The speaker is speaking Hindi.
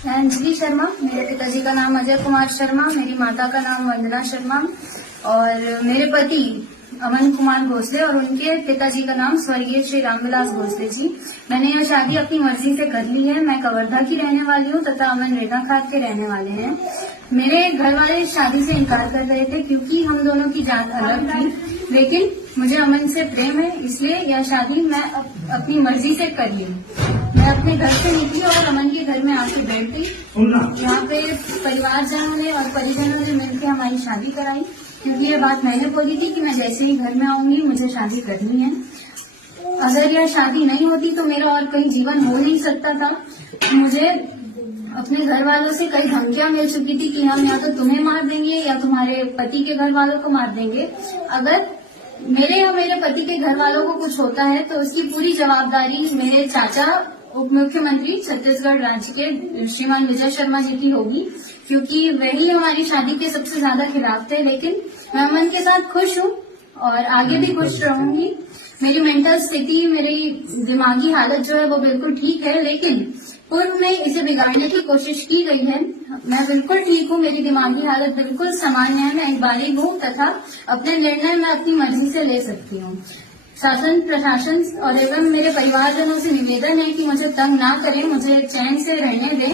मैं अंजलि शर्मा, मेरे पिताजी का नाम अजय कुमार शर्मा, मेरी माता का नाम वंदना शर्मा और मेरे पति अमन कुमार भोसले और उनके पिताजी का नाम स्वर्गीय श्री रामविलास भोसले जी। मैंने यह शादी अपनी मर्जी से कर ली है। मैं कवर्धा की रहने वाली हूँ तथा अमन रेणाखात के रहने वाले हैं। मेरे घर वाले शादी से इनकार कर रहे थे क्योंकि हम दोनों की जात अलग थी, लेकिन मुझे अमन से प्रेम है, इसलिए यह शादी मैं अपनी मर्जी से कर ली। मैं अपने घर से निकली और अमन के घर में आके बैठ गई। यहाँ पे परिवारजनों ने और परिजनों ने मिलकर हमारी शादी कराई, क्योंकि ये बात मैंने बोली थी कि मैं जैसे ही घर में आऊंगी मुझे शादी करनी है। अगर यह शादी नहीं होती तो मेरा और कहीं जीवन हो नहीं सकता था। मुझे अपने घर वालों से कई धमकियां मिल चुकी थी कि हम या तो तुम्हें मार देंगे या तुम्हारे पति के घर वालों को मार देंगे। अगर मेरे या मेरे पति के घर वालों को कुछ होता है तो उसकी पूरी जवाबदारी मेरे चाचा उप मुख्यमंत्री छत्तीसगढ़ राज्य के श्रीमान विजय शर्मा जी की होगी, क्योंकि वही हमारी शादी के सबसे ज्यादा खिलाफ थे। लेकिन मैं अमन के साथ खुश हूँ और आगे भी खुश रहूंगी। मेरी मेंटल स्थिति, मेरी दिमागी हालत जो है वो बिल्कुल ठीक है, लेकिन पूर्व में इसे बिगाड़ने की कोशिश की गई है। मैं बिल्कुल ठीक हूँ, मेरी दिमागी हालत बिल्कुल सामान्य है। मैं एक बालिग हूँ तथा अपने निर्णय मैं अपनी मर्जी से ले सकती हूँ। शासन, प्रशासन और एवं मेरे परिवारजनों से निवेदन है कि मुझे तंग ना करें, मुझे चैन से रहने दें।